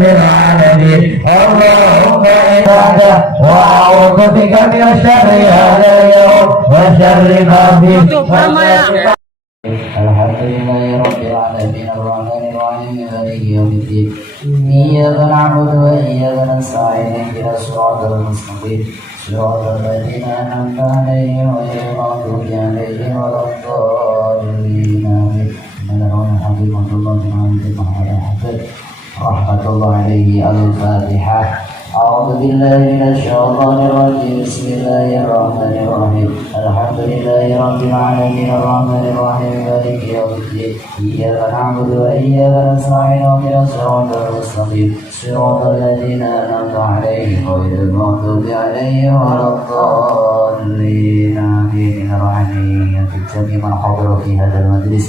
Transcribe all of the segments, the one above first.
رب العالمين اللهم إنك وأعوذ بك من شر هذا اليوم وشر ما فيه الحمد لله رب العالمين الرحمن الرحيم مالك يوم الدين إياك نعبد وإياك نستعين اهدنا الصراط المستقيم صراط الذين أنعمت عليهم غير المغضوب عليهم ولا الضالين آمين حفظ الله رحمة الله عليه الفاتحة أعوذ بالله من الشيطان الرجيم بسم الله الرحمن الرحيم الحمد لله رب العالمين الرحمن الرحيم مالك يوم الدين إياك نعبد وإياك نستعين اهدنا الصراط المستقيم صراط الذين أنعمت عليهم غير المغضوب عليهم ولا الضالين آمين الرحمن الجميع من حضر في هذا المجلس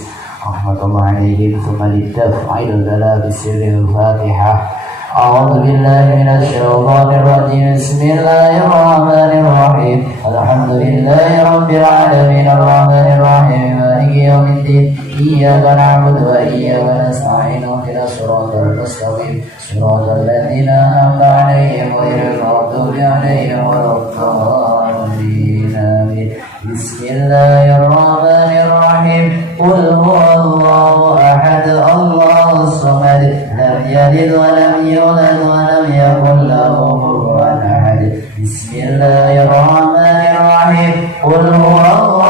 رحمة الله عليهم ثم للدفع البلاء بالسر الفاتحة أعوذ بالله من الشيطان الرجيم بسم الله الرحمن الرحيم الحمد لله رب العالمين الرحمن الرحيم مالك يوم الدين إياك نعبد وإياك نستعين اهدنا الصراط المستقيم صراط الذين أنعمت عليهم غير المغضوب عليهم ولا الضالين آمين بسم الله الرحمن الرحيم قل هو الله أحد الله الصمد لم يلد ولم يولد ولم يكن له كفوا أحد بسم الله الرحمن الرحيم قل هو الله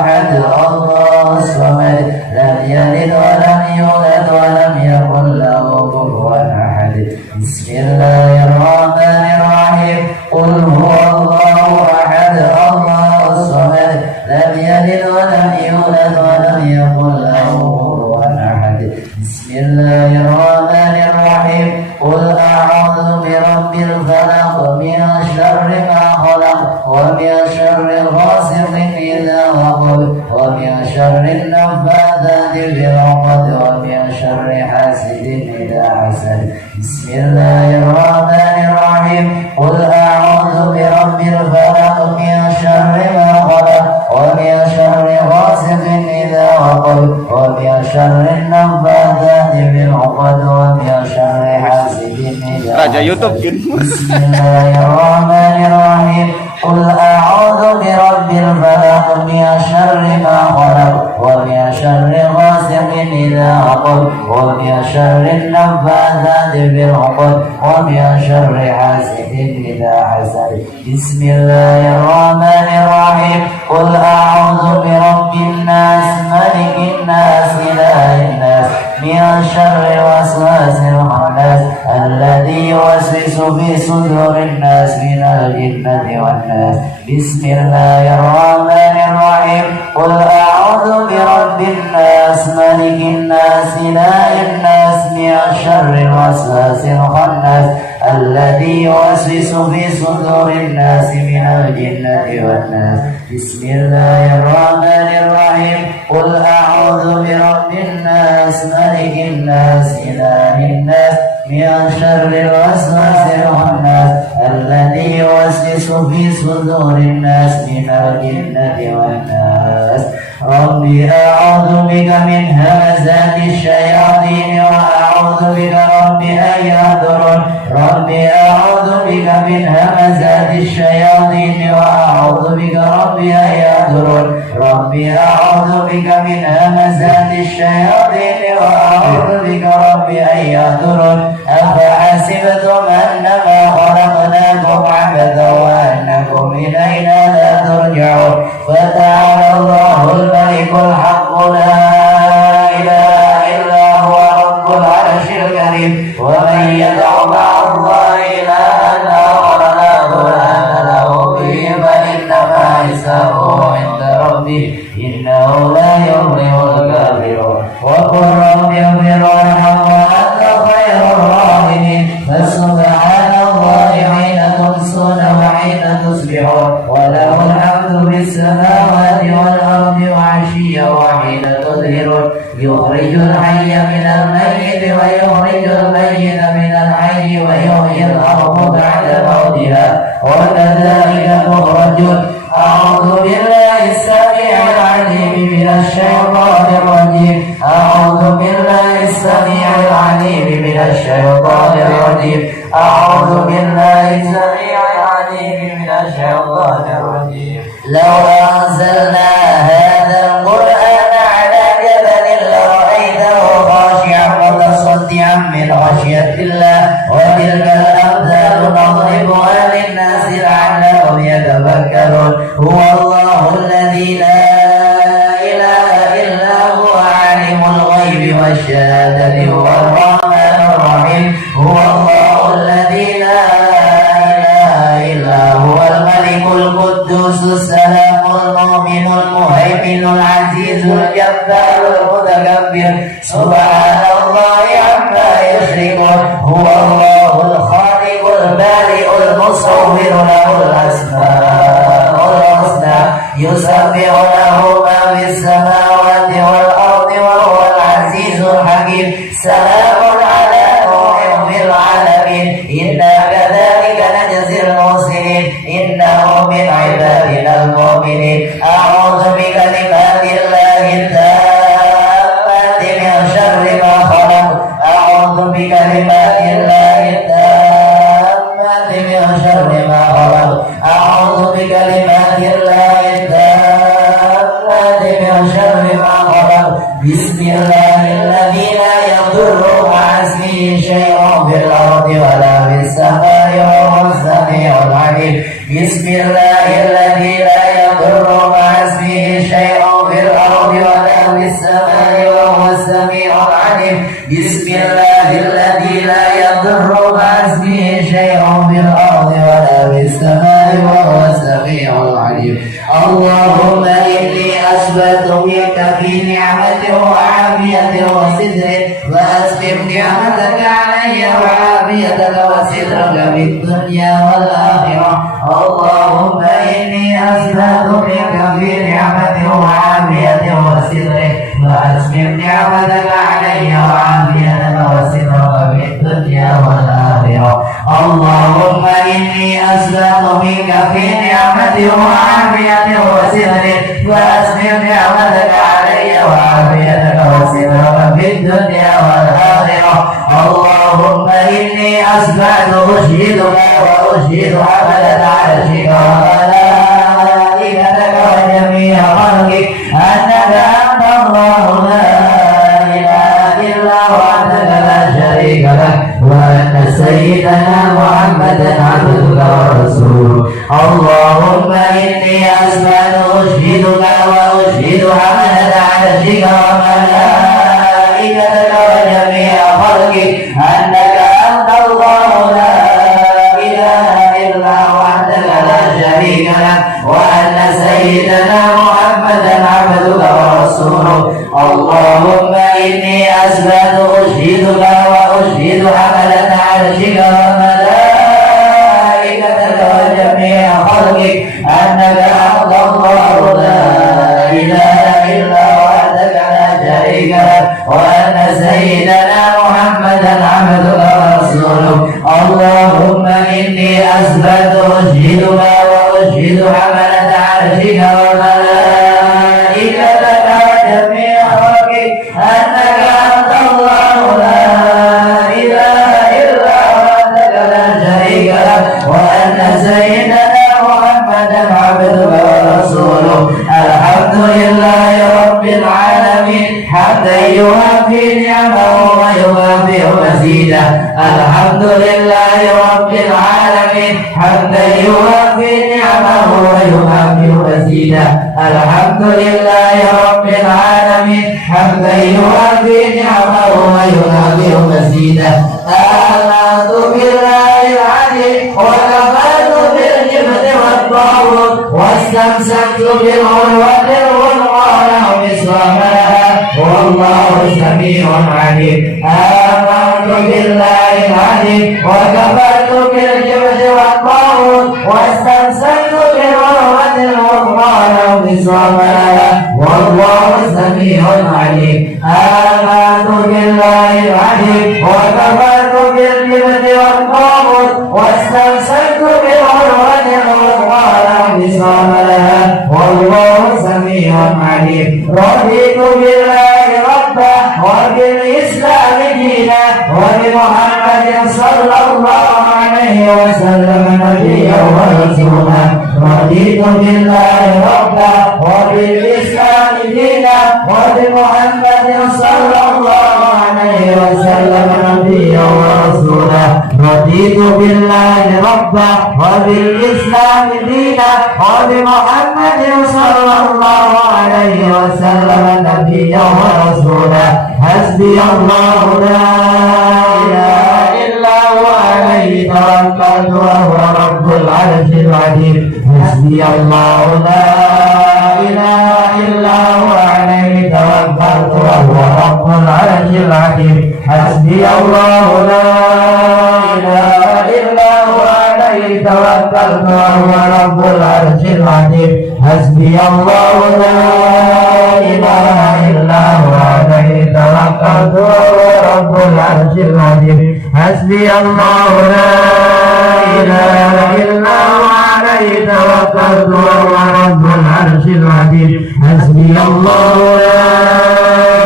أحد الله الصمد لم يلد ولم يولد ولم يكن له كفوا أحد بسم الله الرحمن الرحيم قل هو الله أحد الله الصمد لم يلد ولم يولد ولم يكن له كفوا أحد بسم الله الرحمن الرحيم قل أعوذ برب الفلق من شر ما خلق ومن شر غاسق إذا وقب ومن شر النفاثات في العقد ومن شر حاسد إذا حسد بسم الله الرحمن الرحيم قل أعوذ برب الفلق من شر ما خلق ومن شر غاسق إذا وقب ومن شر النفاثات في العقد ومن شر حاسد إذا حسد بسم الله الرحمن الرحيم قل أعوذ برب الفلق من شر ما خلق ومن شر غاسق إذا وقب ومن شر النفاثات في العقد ومن شر حاسد إذا حسد بسم الله الرحمن الرحيم قل أعوذ برب الناس ملك الناس إله الناس من شر الوسواس الخناس الذي يوسوس في صدور الناس من الجنة والناس بسم الله الرحمن الرحيم قل أعوذ برب الناس ملك الناس إله الناس من شر الوسواس الخناس الذي يوسوس في صدور الناس من الجنة والناس بسم الله الرحمن الرحيم قل أعوذ برب الناس ملك الناس إله الناس من شر الوسواس الخناس الذي يوسوس في صدور الناس من الجنة والناس ربي أعوذ بك من همزات الشياطين وأعوذ بك ربي أن يحضرون ربي أعوذ بك من همزات الشياطين وأعوذ بك ربي أن يحضرون ربي أعوذ بك من همزات الشياطين وأعوذ بك ربي أن يحضرون أفحسبتم أنما خلقناكم عبثا وأنكم إلينا لا ترجعون فتعالى الله الملك الحق لا إله إلا هو رب العرش الكريم ومن يدع مع الله إلها آخر لا برهان له به فإنما حسابه عند ربه إنه لا يفلح الكافرون وقل رب اغفر وارحم وأنت خير الراحمين فسبحان الله حين تمسون وحين تصبحون وله الحمد في السماوات والأرض وعشيا وحين تظهرون يخرج الحي من الميت ويخرج الميت من الحي ويحيي الأرض بعد موتها وكذلك تخرجون أعوذ بالله السميع العليم من الشيطان الرجيم أعوذ بالله السميع العليم من من الشيطان الرجيم. أعوذ بالله السميع العليم من الشيطان الرجيم. لو أنزلنا هذا القرآن على جبل لرأيته خاشعا متصدعا من خشية الله. وتلك الأمثال نضربها للناس لعلهم يتفكرون. هو الله الذي لا إله إلا هو عالم الغيب والشهادة هو الرحمن الرحيم. هو الله الذي لا إله إلا هو الملك القدوس السلام المؤمن المهيمن العزيز الجبار المتكبر. سبحان الله عما يشركون. هو الله الخالق البارئ المصور له الأسماء الحسنى يسبح له ما في السماوات والأرض وهو العزيز الحكيم. سلام على نوح في العالمين إنا كذلك نجزي المحسنين إنه من عبادنا المؤمنين. أعوذ بكلمات الله التامات من شر ما خلق. أعوذ بكلمات الله التامات من شر ما خلق. أعوذ بكلمات الله التامات من شر ما خلق. بسم الله الذي لا يضر مع اسمه شيء في الأرض ولا في السماء وهو السميع العليم. بسم الله الذي لا يضر مع اسمه شيء في الأرض ولا في السماء وهو السميع العليم. بسم الله الذي لا يضر مع اسمه شيء في الأرض ولا في السماء وهو السميع العليم. اللهم إني أثبت بك في نعمة وعافية وستر وأسبغ نعمتك علي وعافيتك وسترك في الدنيا والآخرة. اللهم إني أثبت بك في نعمة وعافية وستر وأسبغ نعمتك علي وعافيتك وسترك في الدنيا والآخرة. اللهم إني أثبت بك في نعمة وعافية وستر وأسبغ نعمتك علي وعافيتك وسترك في الدنيا والآخرة. اللهم إني أثبت أشهدك وأشهد حملة عرشك وملائكتك وجميع خلقك أنك أنت الله لا إله إلا وحدك لا شريك لك وأن سيدنا محمدا عبدك ورسولك. اللهم إني أثبت أشهدك وأشهد حملة عرشك وملائكتك وجميع خلقك أنك أنت الله لا إله إلا وحدك لا شريك لك وأن سيدنا محمدا عبدك ورسولك. اللهم إني أثبت أشهدك وأشهد حملة عرشك وملائكتك وجميع خلقك أنك أنت الله لا إله إلا وحدك لا شريك لك وأن سيدنا محمدا عبدك ورسولك. اللهم إني أثبت أشهدك وأشهد حملة عرشك وملائكتك وجميع خلقك أنك أنت الله لا إله إلا وحدك لا شريك لك وأن سيدنا محمدا عبدك ورسولك. الحمد لله رب العالمين حتى يوافي نعمه ويوافي مزيده. الحمد لله رب العالمين حتى يوافي نعمه ويوافي مزيده. الحمد لله رب العالمين حتى يوافي نعمه ويوافي مزيده. آمنت بالله العلي وكفرت بالجبت والطاغوت واستمسكت بالعروة الوثقى لا انفصام لها والله سميع عليم. آمنت بالله العلي وكفرت بالجبت والطاغوت واستمسكت بالعروة الوثقى لا انفصام لها والله سميع عليم. آمنت بالله العلي وكفرت بالجبت والطاغوت واستمسكت بالعروة الوثقى لا انفصام لها والله سميع عليم. رضيت بالله ربا وبالإسلام دينا وبمحمد صلى الله عليه وسلم نبيا ورسولا رضيت بالله ربا وبالإسلام دينا وبمحمد صلى الله عليه وسلم نبيا ورسولا رضيت بالله ربا وبالإسلام دينا وبمحمد صلى الله عليه وسلم نبيا ورسولا حسبي الله لا إله إلا هو عليه توكلت وهو رب العرش العظيم حسبي الله لا إله إلا هو عليه توكلت وهو رب العرش العظيم حسبي الله لا إله إلا هو عليه توكلت وهو رب العرش العظيم حسبي الله لا إله إلا هو عليه توكلت وهو رب العرش العظيم حسبي الله لا إله إلا هو عليه توكلت وهو رب العرش العظيم حسبي الله لا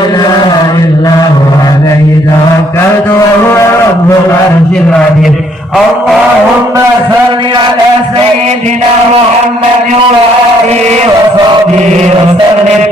إله إلا هو عليه توكلت وهو رب العرش العظيم اللهم صل على سيدنا محمد وآله وصحبه وسلم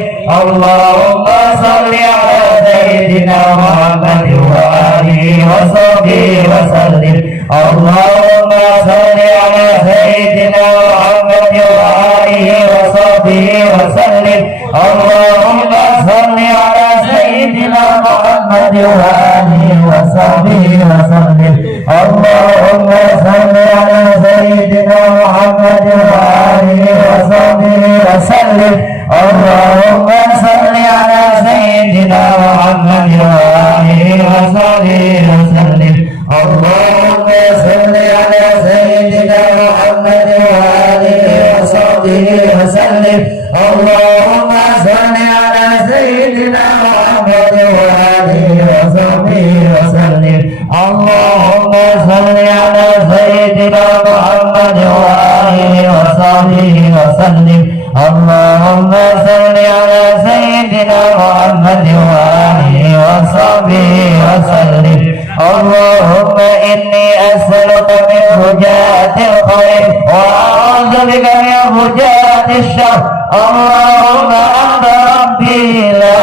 اللهم صل على سيدنا محمد وآله وصحبه وسلم اللهم صل على سيدنا محمد وآله وصحبه وسلم اللهم صل على سيدنا محمد وآله وصحبه وسلم اللهم صل على سيدنا محمد وآله وصحبه وسلم اللهم صل على سيدنا محمد وآله وصحبه وسلم اللهم صل على سيدنا محمد وآله وصحبه وسلم اللهم صل على سيدنا محمد وآله وصحبه وسلم اللهم صل على سيدنا محمد وآله وصحبه وسلم اللهم صل على سيدنا محمد وآله وصحبه وسلم اللهم إني أسألك من فجاءة الخير وأعوذ بك من فجاءة الشر اللهم أنت ربي لا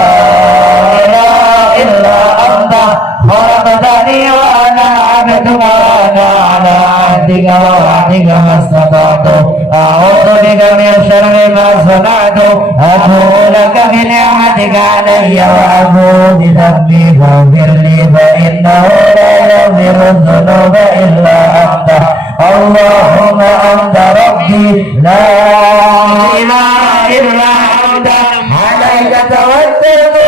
إله إلا أنت خلقتني وأنا عبدك وأنا على عهدك ووعدك ما استطعت أعوذ بك من شر ما صنعت أبوء لك بنعمتك علي وأبوء بذنبي فاغفر لي فإنه لا يغفر الذنوب إلا أنت اللهم أنت ربي لا إله إلا أنت عليك توكلت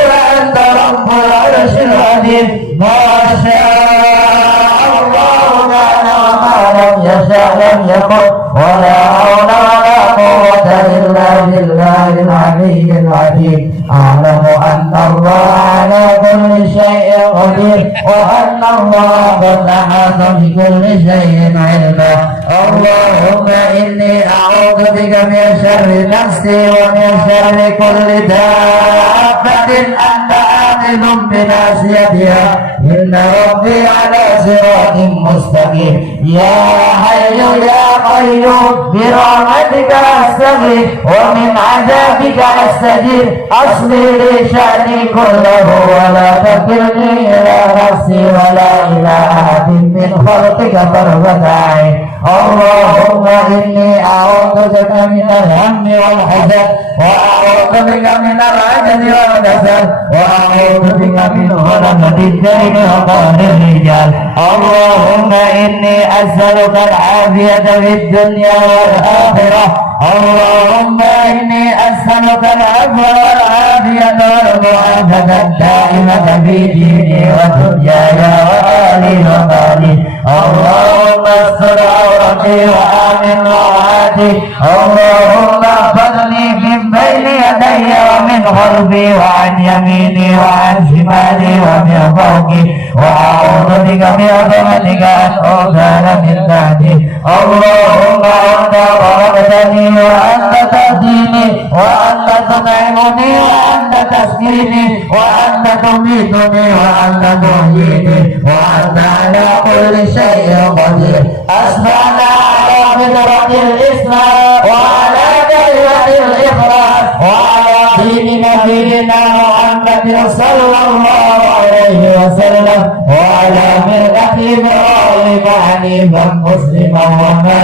وأنت رب العرش العظيم ما شاء الله كان وما لم يشاء لم يكن ولا حول ولا قوة إلا بالله العلي العظيم أعلم أن الله على كل شيء قدير وأن الله قد أحاط بكل شيء علما اللهم إني أعوذ بك من شر نفسي ومن شر كل دابة أنت آخذ بناصيتها إن ربي على صراط مستقيم يا حي يا قيوم برحمتك أستغيث ومن عذابك أستجير أصلي لي شأني كله ولا تكلني إلى نفسي ولا إلى أحد من خلقك طرفة عين اللهم إني أعوذ بك من الهم والحزن وأعوذ بك من العجز والكسل وأعوذ بك من غلبة الدين وقهر الرجال اللهم إني أسألك العافية في الدنيا والآخرة اللهم إني أسألك العفو والعافية والمعافاة الدائمة في ديني ودنياي وآلي ومالي اللهم استر عورتي وآمن روعاتي اللهم احفظني من بين بين يدي ومن خلفي وعن يميني وعن شمالي ومن فوقي وأعوذ بك بعظمتك أن أغتال من تحتي اللهم أنت خلقتني وأنت تهديني وأنت تطعمني وأنت تسقيني وأنت تميتني وأنت تحييني وأنت على كل شيء قدير أسمعنا على فطرة الإسلام وعلى كلمة الإخلاص وعلى دين نبينا محمد صلى الله عليه وسلم وعلى ملة إبراهيم حنيفا مسلما وما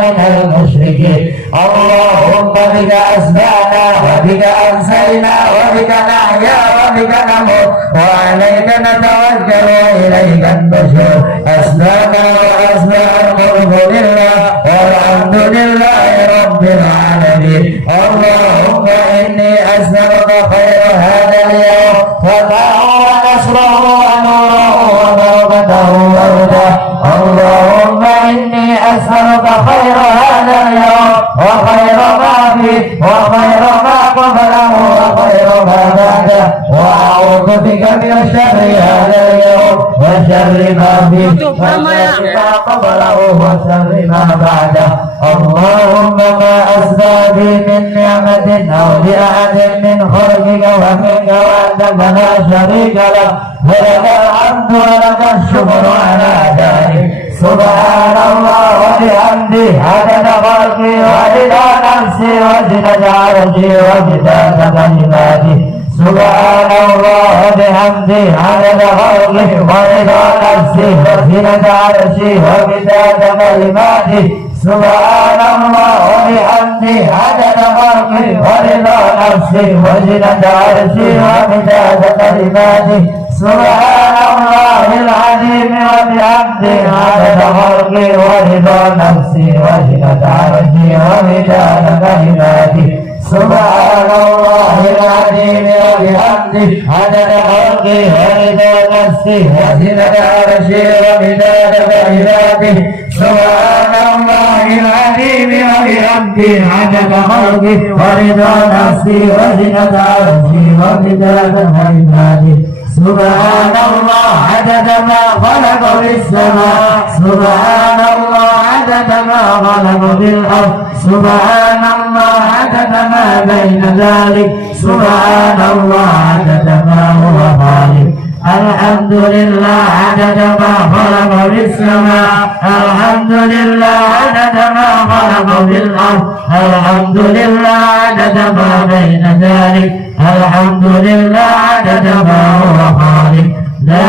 من المشركين اللهم بك أسمعنا وبك أمسينا وبك نحيا وبك نموت وعليك نتوكل وإليك النشور أسمعنا وأسمع الملك لله والحمد لله رب العالمين اللهم إني أسألك خير هذا اليوم وما ونصره ونوره وبركته وهداه اللهم إني أسألك خير هذا اليوم وخير ما فيه وخير ما قبله وخير ما بعده وأعوذ بك من شر هذا اليوم وشر ما فيه وشر ما قبله وشر ما بعده اللهم ما أسدى بي من نعمة أو لأحد من خلقك ومنك وحدك لا شريك له ولك الحمد ولك الشكر على ذلك سبحان الله وبحمده عدد خلقي ورضا نفسي وزنة عرشي ومداد كلماتي سبحان الله وبحمده عدد خلقي ورضا نفسي وزنة عرشي ومداد كلماتي سبحان الله وبحمده عدد خلقي ورضا نفسي وزنة عرشي ومداد كلماتي سبحان الله العظيم وبحمده عدد خلقي ورضا نفسي وزنة عرشي ومداد كلماتي سبحان الله العظيم وبحمده عدد خلقي ورضا نفسي وزنة عرشي ومداد كلماتي سبحان الله العظيم وبحمده عدد خلقي ورضا نفسي وزنة عرشي ومداد كلماتي سبحان الله عدد ما خلق في السماء سبحان الله عدد ما خلق في الأرض سبحان الله عدد ما بين ذلك سبحان الله عدد ما هو خالق الحمد لله عدد ما خلق في السماء الحمد لله عدد ما خلق في الأرض الحمد لله عدد ما بين ذلك الحمد لله عدد ما هو خالق لا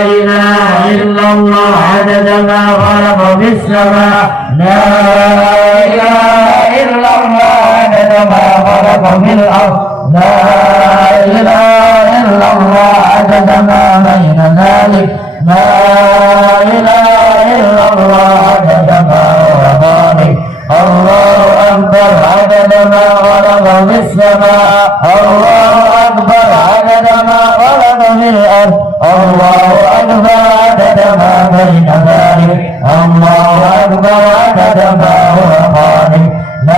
إله إلا الله عدد ما خلق في السماء لا إله إلا الله عدد ما خلق في الأرض لا إله إلا الله عدد ما بين ذلك لا إله إلا الله عدد ما هو خالق الله أكبر عدد ما خلق في السماء الله أكبر عدد ما خلق في الأرض الله أكبر عدد ما بين ذلك الله أكبر عدد ما هو خالق لا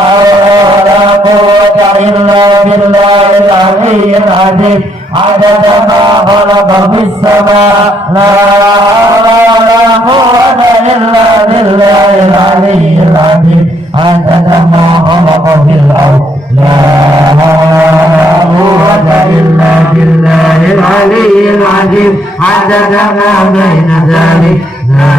حول ولا قوة إلا بالله العلي العظيم عدد ما خلق في السماء لا حول ولا قوة إلا بالله العلي العظيم عدد ما خلق في الأرض لا حول ولا قوة إلا بالله العلي العظيم عدد ما بين ذلك لا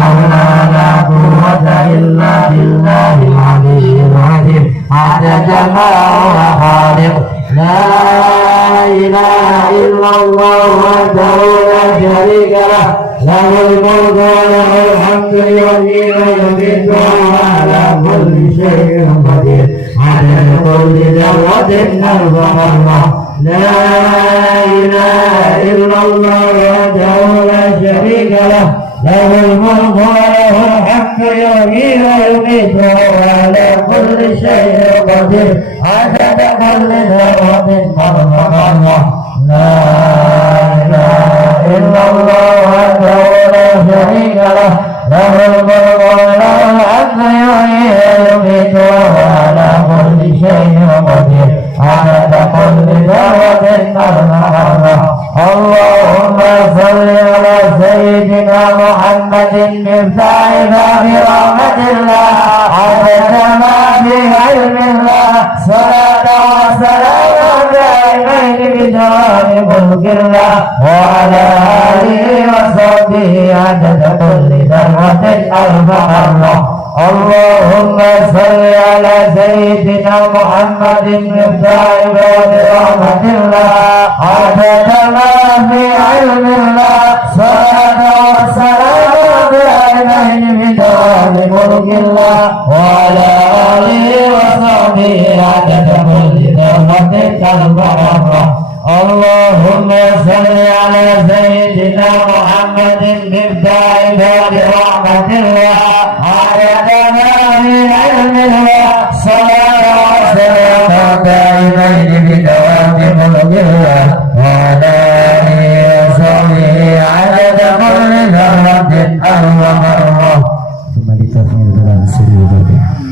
حول ولا قوة إلا بالله العلي العظيم عدد ما هو خالق لا إله إلا الله وحده لا شريك له له الملك وله الحمد يحيي ويميت وهو على كل شيء قدير عدد كل ذرة نرفع الله لا إله إلا الله وحده لا شريك له له الملك وله الحمد يحيي ويميت وهو على كل شيء قدير عدد كل ذرة نرفع الله لا إله إلا الله وحده لا شريك له له الملك وله الحمد يحيي ويميت وهو على كل محمد مفتاح باب رحمة الله عدد ما في علم الله صلاة وسلام دائمين بدوام ملك الله وعلى آله وصحبه عدد كل ذرة أربع الله. اللهم صل على سيدنا محمد مفتاح باب رحمة الله عدد ما في علم الله صلاة وسلام دائمين بدوام ملك الله وعلى آله وصحبه عدد كل ذرة أربع الله. اللهم صل على سيدنا محمد مفتاح باب رحمة الله عدد ما في علم الله صلاة وسلام دائمين بدوام ملك الله وعلى آله وصحبه عدد كل ذرة أربع الله. ثم لتكميل ذلك السر